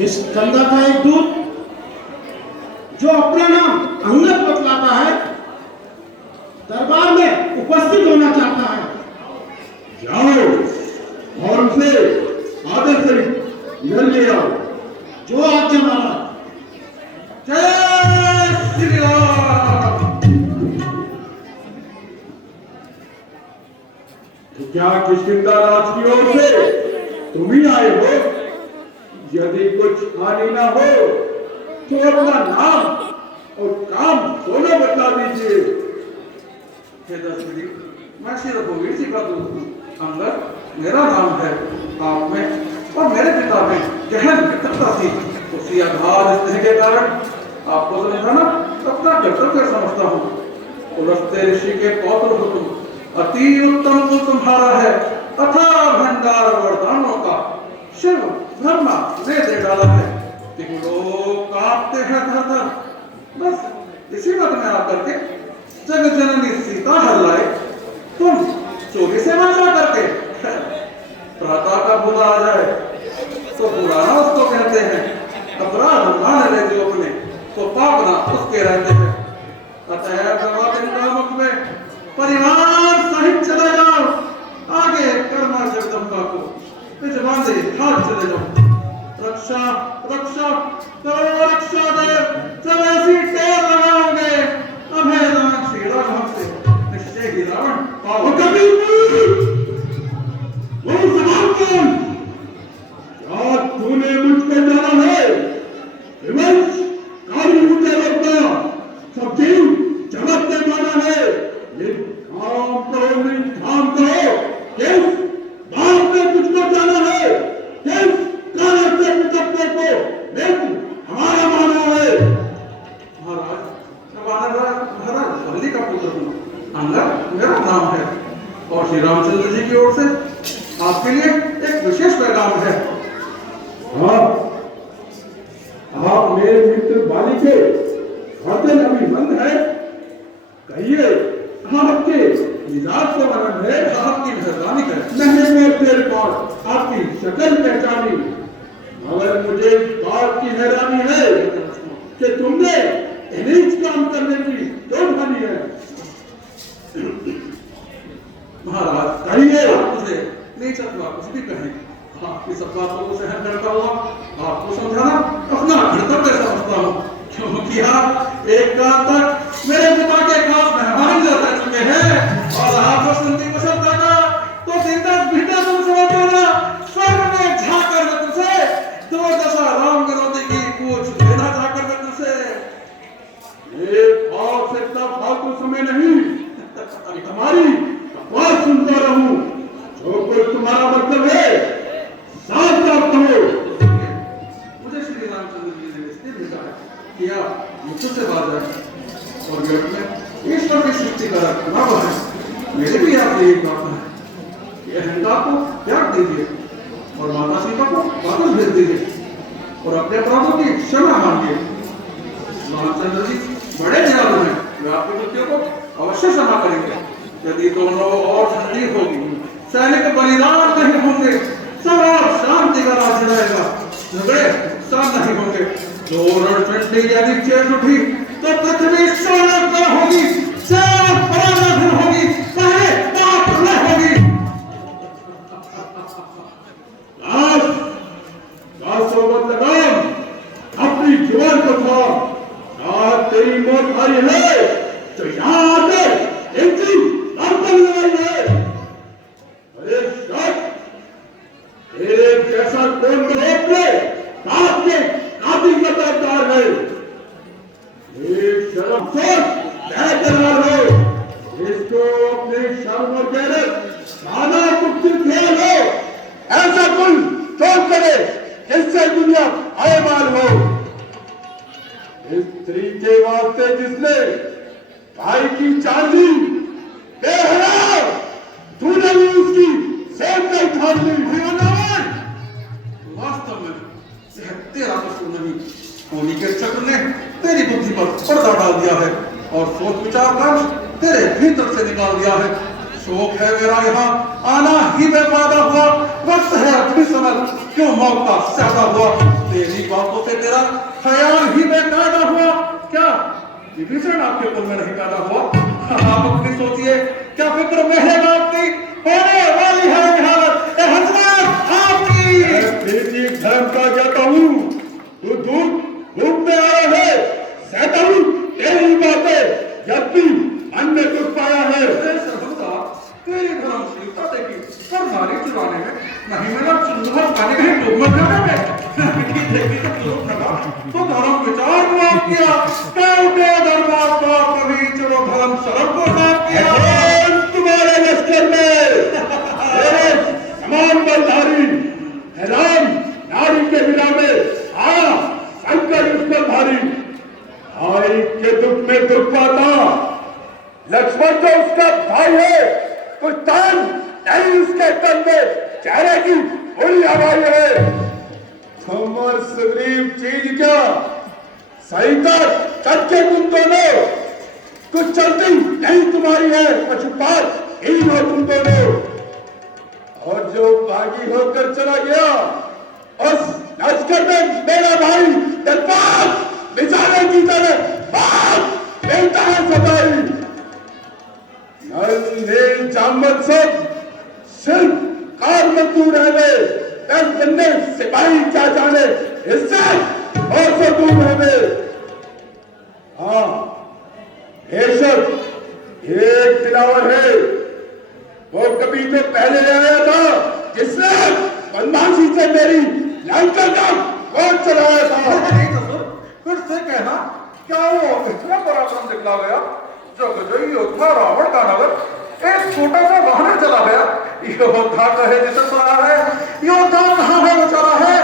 इस कंधा का एक दूत जो अपना नाम अंगद बतलाता है, दरबार में उपस्थित होना चाहता है। जाओ और उसे आदर से इधर ले आओ। जो आज्ञा महाराज। जय श्री राम। तो क्या किष्किंधा राज की ओर से तुम ही आए हो? यदि कुछ हानि ना हो तो अपना नाम और काम दोनों बता दीजिए। हे दशरथी, मैं श्री रघुवीर जी का दूत हूँ। अंगद मेरा नाम है। आप में और मेरे पिता में गहन मित्रता थी। उसी अगाध स्नेह के कारण आपको समझाना अपना कर्तव्य समझता हूँ। पुलस्त्य ऋषि के पौत्र हो तुम। अति उत्तम गुण तुम्हारा है, अथाह भंडार वरदानों का। शिव ब्रह्मा ने दे डाला है। तीनों लोग कांपते हैं धर धर। बस इसी वक्त में आकर के जगत जननी सीता हर लाए। तुम चोरी से मजा करके प्रातः का बुरा आ जाए तो बुराना उसको कहते हैं। अपराध मान ले जो अपने तो पाप ना उसके रहते हैं। अतः मुख में परिवार सहित चले जाओ। आगे करना जगदम्बा को जबान से हाथ चले जाओ। रक्षा रक्षा करो रक्षा दे। जब ऐसी टेर लगाओगे अभय दान श्री राम से निश्चय ही रावण और कभी वो सवाल कौन? क्या तूने मुझको जाना है? विवश कार्य मुझे रोकना। सब जीव जगत ने माना है। ये काम करो नहीं काम करो। किस बात में तुझको जाना है? किस कारण से निकटने को मैं हमारा माना है? महाराज महाराज बल्ली का पुत्र हूँ। अंगद मेरा नाम है और श्री रामचंद्र जी की ओर से आपके लिए एक विशेष पैगाम है। हाँ, आप मेरे मित्र बाली के खाते अभिमंद है। कहिए आपके मिजाज का वर्णन है। आपकी मेहरबानी है। नहीं मैं तेरे पास आपकी शक्ल पहचानी, मगर मुझे इस बात की हैरानी है कि तुमने नीच काम करने की क्यों ठानी है? महाराज कहिए। आप मुझे नीच अथवा कुछ भी कहें, आपकी सब बातों को सहन करता हुआ आपको समझाना अपना कर्तव्य समझता हूँ। क्योंकि आप एक काल तक मेरे पिता के खास मेहमान रह चुके हैं और आप बसंती पसंद करना तो जिंदा भिंडा तुम समझ जाना। स्वर्ग में झाकर मैं तुझसे दो दशा राम गरोती की पूछ लेना जाकर मैं तुझसे। एक और से इतना फालतू समय नहीं। तुम्हारी आवाज सुनता रहूं। जो कुछ तुम्हारा मतलब है साफ साफ कहो। मुझे श्री रामचंद्र जी ने इसलिए भेजा है कि आप मुझसे बात है और जगत में ईश्वर की सृष्टि का रखना है। मेरे भी आपसे एक बात है कि अहंकार को त्याग दीजिए और माता सीता को वापस भेज दीजिए और अपने अपराधों की क्षमा मांगिए। रामचंद्र जी बड़े दयालु हैं। वे आपके कृत्यों को अवश्य क्षमा करेंगे। यदि दोनों और ठंडी होगी, सैनिक बलिदान नहीं होंगे, सब और शांति का राज्य रहेगा। झगड़े नुकसान नहीं होंगे। जो रणचंडी यदि चेत उठी तो पृथ्वी सोलह होगी, चार पराधन होगी, पहले पाप न होगी। सोबत लगाम अपनी जुबान को था। तेरी मौत भारी है तो याद है इनकी गर्दन लगाई है। अरे शक एक जैसा कौन रोकने आपके कातिल का ताबदार है। एक शर्म सोच बेहतर हो। इसको अपने शर्म और गैरत माना कुछ ख्याल हो। ऐसा कुल कौन करे जिससे दुनिया आएमाल हो। इस स्त्री के वास्ते जिसने भाई की चांदी बेहरा तूने भी उसकी सेब नहीं ठान ली। वास्तव में यह तेरा कसूर नहीं, होनी के चक्र ने तेरी बुद्धि पर पर्दा डाल दिया है और सोच विचार कर तेरे भीतर से निकाल दिया है। शोक है मेरा यहाँ आना ही बेफायदा हुआ। वक्त है अपनी समय क्यों मौत का ज्यादा हुआ। तेरी बातों से तेरा ख्याल ही बेकायदा हुआ क्या? विभीषण आपके कुल में नहीं पैदा हुआ? आप अपनी सोचिए, क्या फिक्र मेरे बाप की होने वाली है हालत हजरत आपकी? तेरी धर्म का जाता हूँ, तू धूप में आया है, सहता हूँ तेरी बातें, जब भी मन में दुख पाया है। तेरी धर्मशीलता देखी पर नारी चुराने में नहीं, मेरा चुल्हा पानी कहीं डूब मत जाने में देखी तो लोग लगा तो धर्म विचार माफ किया, उठे दरबार का कभी चलो धर्म शरण को साफ किया। तुम्हारे लश्कर में समान बलधारी हैरान नारी के विना में आया संकट उस पर भारी। भाई के दुख में दुख पाता, लक्ष्मण जो उसका भाई है, कुछ तान नहीं उसके तन में, चेहरे की बुरी हवाई है। तुम और सुग्रीव चीज क्या सही तक कच्चे तुम दोनों, कुछ चलती नहीं तुम्हारी है, पशुपात ही हो तुम दोनों। और जो बागी होकर चला गया उस लश्कर में मेरा भाई दरबार बेचारे की तरह बात बेटा है सदाई। नल जामत सब सिर्फ कार मजदूर है वे, 10 बंदे सिपाही क्या जाने इससे और से दूर है वे। हाँ बेशक एक दिलावर है, वो कभी तो पहले आया था जिसने बदमाशी से मेरी लंका का गोद चलाया था। फिर से कहना, क्या वो इतना पराक्रम दिखला गया जगजोई योद्धा रावण का नगर एक छोटा सा वाहन चला गया? योद्धा कहे जिसे चला है, योद्धा कहाँ है वो चला है?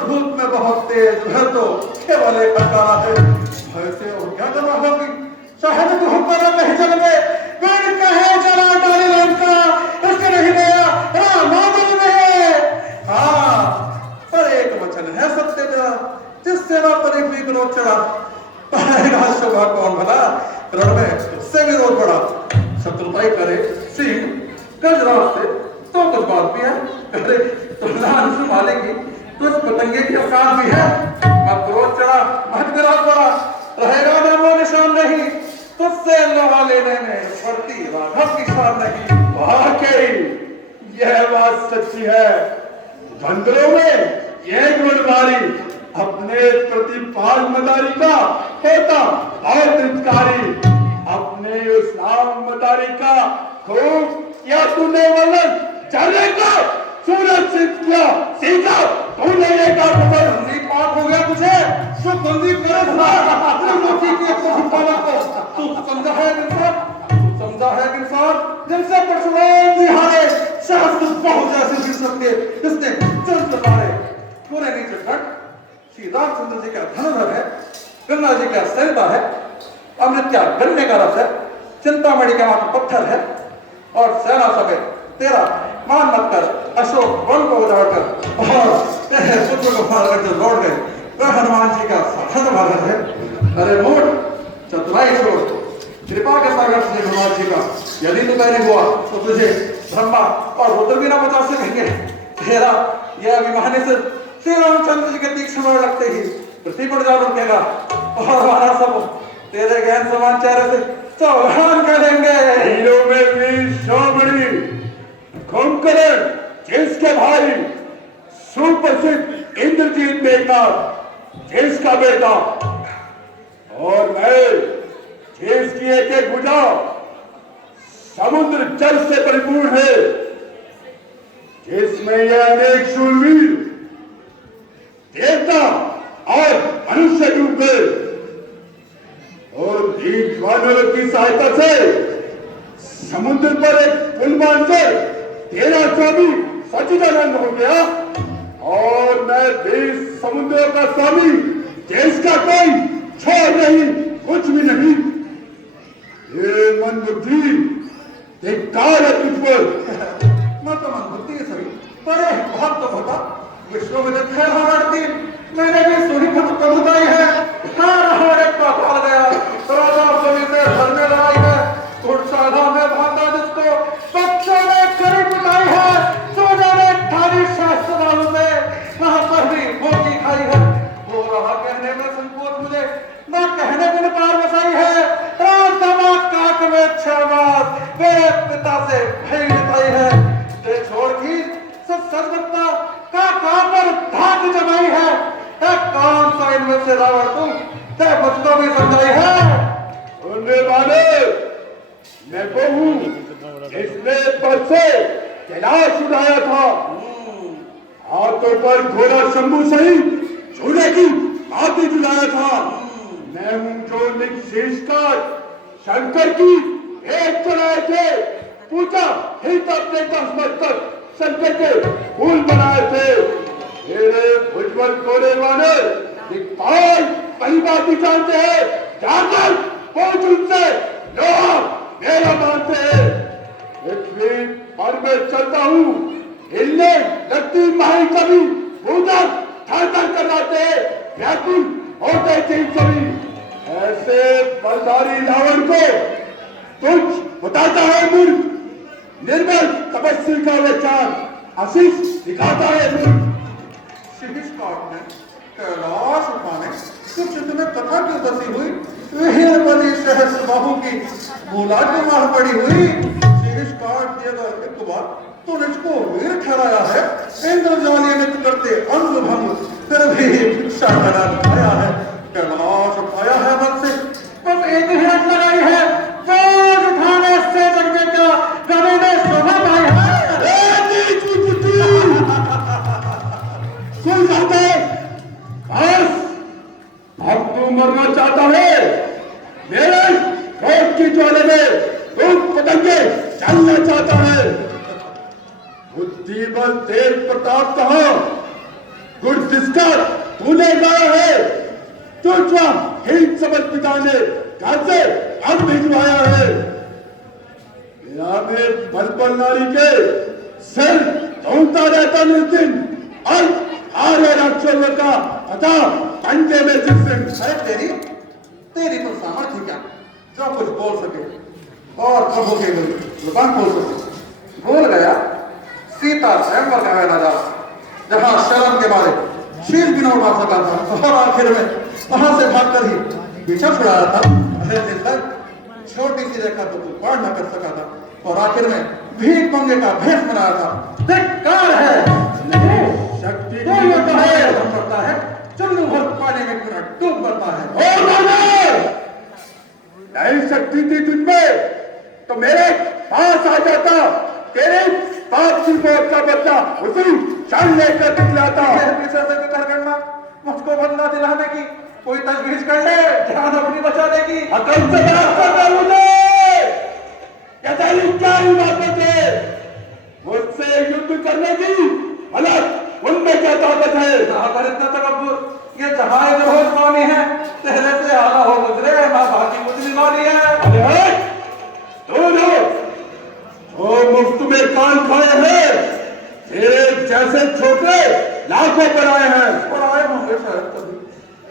धूप में बहुत तेज है तो केवल एक अंगारा है, भय से और क्या जमा होगी? शायद तो हमारा नहीं चल गए, फिर कहे चला डाली लंका, उसके नहीं गया रामादल में। हाँ पर एक वचन है सत्य तेरा, जिससे ना परी भी विरोध चढ़ा, पाएगा शोभा कौन भला? रण में उससे विरोध बढ़ा, शत्रुताई करे सिंह गजराज से तो कुछ बात भी है, अरे तुलना संभालेगी तो पतंगे की औकात भी है। मत क्रोध चढ़ा, मत विरोध बढ़ा, रहेगा ना वो निशान नहीं, तुझसे लोहा लेने में पड़ती राघव की शान नहीं। वाकई यह बात सच्ची है, बंदरों में यह गुण भारी, अपने प्रतिपाल मदारी का होता बहुत हितकारी, अपने उस नाम मदारी का खूब क्या तूने वलन चलने का सूरज सिद्ध किया, सीखा तूने ये का पसंद पाप हो गया तुझे, जो बंदी करे तू समझा है इंसान, समझा है इंसान जिनसे परशुराम निहारे शास्त्र बहुत जैसे गिर सकते, जिसने चंद्र मारे पूरे नीचे घट। श्री रामचंद्र जी का धनुर्धर है, गंगा जी का सरिता है, अमृत का गन्ने का रस है, चिंतामणि का माथा पत्थर है, और सेना समेत तेरा मान मत कर अशोक वन को उजाड़ कर और तेरे पुत्र को मारकर जो लौट गए वह हनुमान जी का साधन भगत है। अरे मूड चतुराई छोड़, कृपा के सागर से हनुमान जी का यदि तू पैरी हुआ तो तुझे ब्रह्मा और रुद्र भी ना बचा सकेंगे। तेरा यह अभिमानी से श्री रामचंद्र जी के तीक्ष्ण बाण लगते ही पृथ्वी पर जा रुकेगा और हमारा सब तेरे ज्ञान समान चेहरे से चौहान करेंगे। हीरो में वीर शोभनी कुंभकर्ण जिसके भाई सुप्रसिद्ध इंद्रजीत मेघनाथ जिसका बेटा, और मैं जिसकी एक एक भुजा समुद्र जल से परिपूर्ण है, जिसमें यह अनेक शूरवीर देवता और मनुष्य डूब गए, और वीर वानरों की सहायता से समुद्र पर एक पुल बांधकर तेरा स्वामी सच्चिदानंद हो गया, और मैं देश समुद्र का स्वामी जिसका कोई छोड़ नहीं, कुछ भी नहीं। ये मन बुद्धि धिक्कार है तुझ पर। मैं तो मन बुद्धि सभी पर बहुत तो होता विश्व में लड़ती मैंने भी सुनी प्रभुताई है, का पाल गया राजा सभी से घर में लड़ाई है, घुड़साला में भागा जिसको बच्चों ने करी पिटाई है, सोजा ने ठानी शास्त्र वालों से वहां पर भी मोटी में 6 बार मेरे पिता से भेंट पाई है। ते छोड़ की सब सच बता का कहां पर धाक जमाई है। कौन सा इनमें से रावण तुम ते मुझको भी समझाई है। सुनने वाले मैं वो हूँ इसने पर से कैलाश उड़ाया था, हाथों पर घोड़ा शंभू सहित झूले की आती जुलाया था। मैं हूँ जो निशीषकार शंकर की एक चढ़ाए थे, पूछा हित अपने तस्मस्तक शंकर के फूल बनाए थे। मेरे भुजबल कोरे वाले दिखपाल पहली बात ही जानते हैं, जाकर पहुंच उनसे लोहा मेरा मानते हैं। पृथ्वी पर मैं चलता हूँ, हिलने लगती माही कभी भूदर थर-थर कराते व्याकुल होते थे सभी। ऐसे बलधारी रावण को तुझ बताता है मूर्ख, निर्बल तपस्वी का विचार आशीष दिखाता है मूर्ख। शीश काटने कैलाश उठाने कुछ तुम्हें कथा क्यों बसी हुई। वीर बनी सहस्र बाहु की मूला क्यों मार पड़ी हुई। शीश काट दिएगा एक बार तो इसको वीर ठहराया है। इंद्रजाली नित करते अंग भंग फिर भी भिक्षा करा दिखाया है। कैलाश उठाया है मन से बस एक ही हाथ लगाई है। बोझ उठाने से जगने का कभी ने शोभा पाई है। सुन जाते बस अब तू मरना चाहता है। मेरे क्रोध की ज्वाला में तू पतंगे चलना चाहता है। बुद्धि बल तेज प्रताप कहा गुड़ जिसका तूने गाया है, तुझा हिंद समझ पिता ने घर से अब भिजवाया है। मेरा में बल नारी के सिर ढूंढता रहता निर्दिन और आर्य राक्षसों का पता पंजे में जिस अरे तेरी तो सामर्थ्य क्या जो कुछ बोल सके और कब होके जुबान खोल सके। भूल गया सीता स्वयंवर का नजारा जहां शर्म के मारे शीश भी न उठा सका था और आखिर में वहां से भागकर ही पीछा छुड़ाया था। अरे निर्दय छोटी सी रेखा तो तू पार न कर सका था और आखिर में भीख मंगे का भेष बनाया था। धिक्कार है शक्ति करता है चंदू भर पानी में पूरा डूब करता है। नहीं शक्ति थी तुझमें तो मेरे पास आ जाता, तेरे पाप की मौत का बदला उसी क्षण लेकर दिखलाता। पीछे से फिक्र करना मुझको बदला दिलाने की कोई तजवीज कर ले ध्यान अपनी बचाने की। अकल से बात कर रहा मुझे क्या ही बातें थे। मुझसे युद्ध करने की गलत उनमें क्या ताकत है। अगर इतना तकब्बुर ये जहां रोज पानी है तेरे से आला हो गुजरे मां भागी मुझ बीमारी है। अरे दोनों जो मुफ्त में कान खाए हैं एक जैसे छोटे लाखों पर आए हैं। और आए होंगे शायद कभी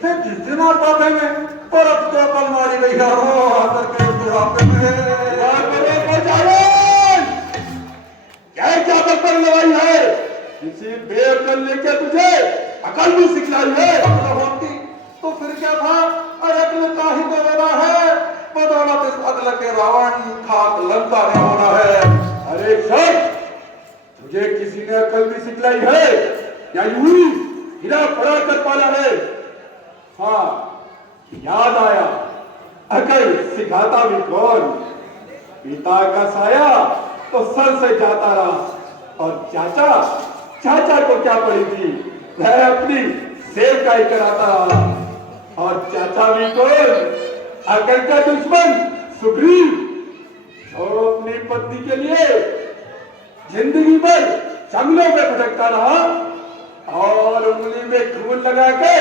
फिर जिस दिन आप पाते में पर अब तो कल मारी गई है हो आकर के बुढ़ापे में क्या बकर लगाई है। किसी बेअकल लेके तुझे अकल भी सिखलाई है। अकल होती तो फिर क्या था। अरे अकल का ही तो लेना है बदौलत इस अकल के रावण खाक लंका में होना है। अरे सर तुझे किसी ने अकल भी सिखलाई है या यूं ही हीरा पड़ा कर पाला है। हाँ याद आया अकल सिखाता भी कौन। पिता का साया तो सर से जाता रहा और चाचा को क्या पड़ी थी वह अपनी सेवकाई कराता रहा। और चाचा भी कौन अकल का दुश्मन सुग्रीव जो अपनी पत्नी के लिए जिंदगी भर जंगलों में भटकता रहा और उंगली में खून लगाकर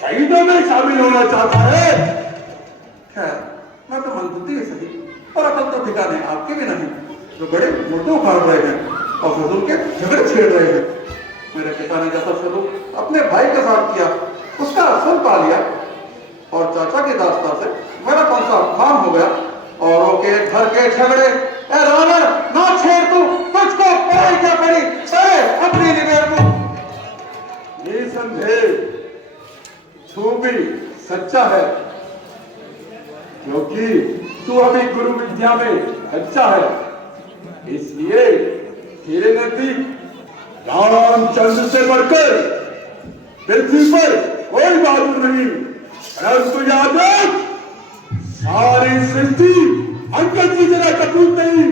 शहीदों में शामिल होना चाहता है। खैर मैं तो मंदबुद्धि सही और अकल तो ठिकाने आपके भी नहीं जो बड़े मोटे उखाड़ रहे हैं और फजूल के झगड़े छेड़ रहे हैं। मेरे पिता ने जैसा शुरू अपने भाई के साथ किया उसका असर पा लिया और चाचा की दास्ता से मेरा कौन सा अपमान हो गया। औरों के घर के झगड़े ए रावण ना छेड़ तू तुझको पड़ी क्या पड़ी अरे अपनी निबेड़ को। निसंदेह तू भी सच्चा है क्योंकि तू अभी गुरु विद्या में अच्छा है, इसलिए तेरे नजदीक रामचंद्र से बढ़कर पृथ्वी पर कोई बहादुर नहीं। परंतु याद रख, सारी सृष्टि अंकल की जरा कपूत नहीं।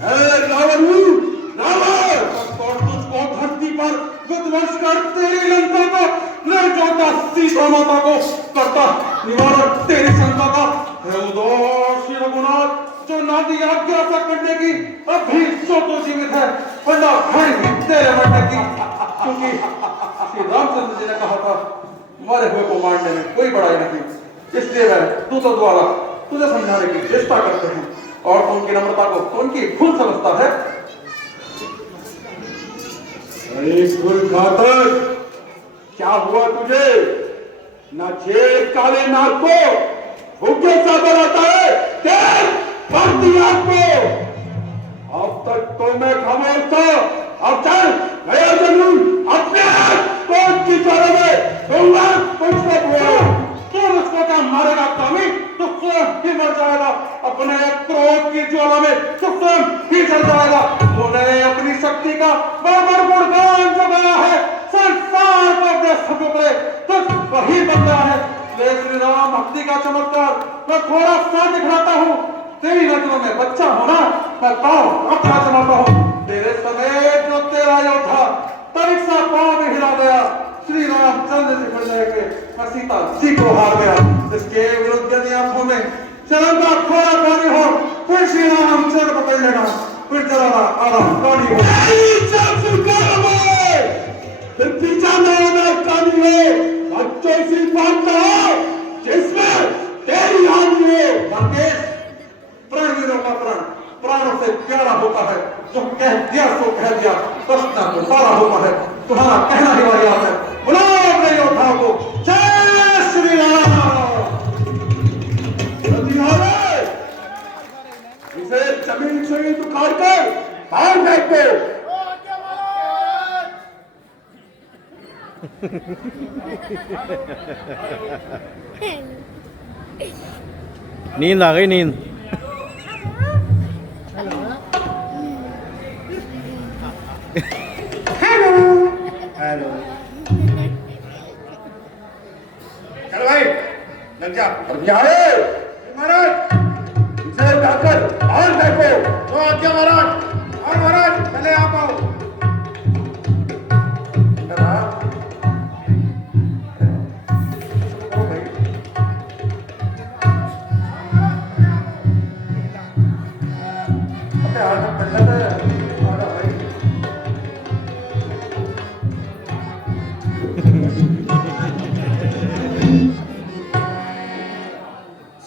रावण हूँ, रावण और तुझको धरती पर विध्वंस कर तेरी लंका को ले जाता, सीता माता को करता निवारण तेरी शंका का। हे उदासी रघुनाथ, जो नादी आज्ञा से करने की अभी जो तो जीवित है, वरना घड़ी भी तेरे मरने की। क्योंकि श्री रामचंद्र जी ने कहा था, मरे हुए को मारने में कोई बड़ाई नहीं, इसलिए मैं दूतों द्वारा तुझे समझाने की चेष्टा करते हैं। और तू उनकी नम्रता को तो उनकी भूल समझता है। अरे कुल घातक, क्या हुआ तुझे? न छेड़ काले नाग को, भूखे सा बनाता है, बढ़ती आग को। अब तक तो मैं खामोश था, अब चल गया जरूर अपने कोर्ट की चारों में दूंगा तुझको बुआ। तू मुझको क्या मारेगा कामी? तू स्वयं ही मर जाएगा अपने क्रोध की ज्वाला में, तू स्वयं ही जल जाएगा। तूने अपनी शक्ति का बराबर गुणगान जो गाया है, संसार को अपने सपुत्रे तुझ वही बन गया है। ले श्री राम भक्ति का चमत्कार मैं थोड़ा सा दिखलाता हूँ। तेरी नजरों में बच्चा होना मैं पाँव अपना जमाता हूँ। तेरे समेत जो तेरा योद्धा तनिक सा पाँव में हिला गया, श्री रामचंद्र जी को लेके मैं सीता जी को हार गया। इसके विरुद्ध यदि आंखों में चरण का थोड़ा पानी हो, फिर श्री रामचंद्र पकड़ लेना, फिर जरा आराम पानी हो। फिर पीछा नहीं कानी हो, बच्चों से बात हो जिसमें तेरी हानि हो। राकेश, प्राणवीरों का प्राण प्राणों से प्यारा होता है। जो कह दिया सो कह दिया, प्रश्न तो सारा होता है। तुम्हारा कहना ही वारियात है। बुलाओ अपने योद्धाओं को। जय श्री राम। इसे जमीन से ही उखाड़ कर बाहर फेंक दो। नींद आ गई, नींद। हेलो चल भाई, लग जा। अब क्या है महाराज? इसे उठाकर बाहर फेंको। जो आज्ञा महाराज। और महाराज पहले आप आओ।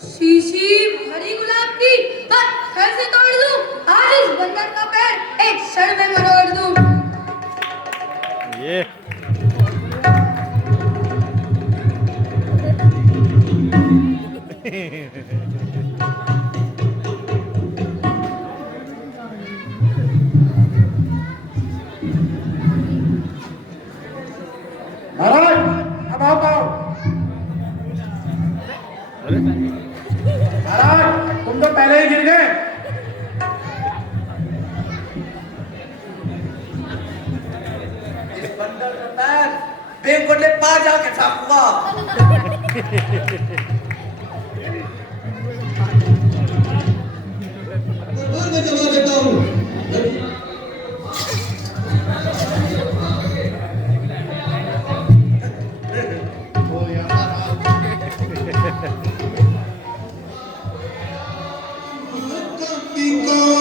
शीशी भरी गुलाब की पत्थर से तोड़ दूं, आज इस बंदर का पैर एक क्षण में मरोड़ दूं। ये महाराज अब आओ। अरे महाराज तुम तो पहले ही गिर गए। इस बंदर का पैर बेंगोले पा जाके छापूंगा। मैं जमा देता हूँ। Bingo!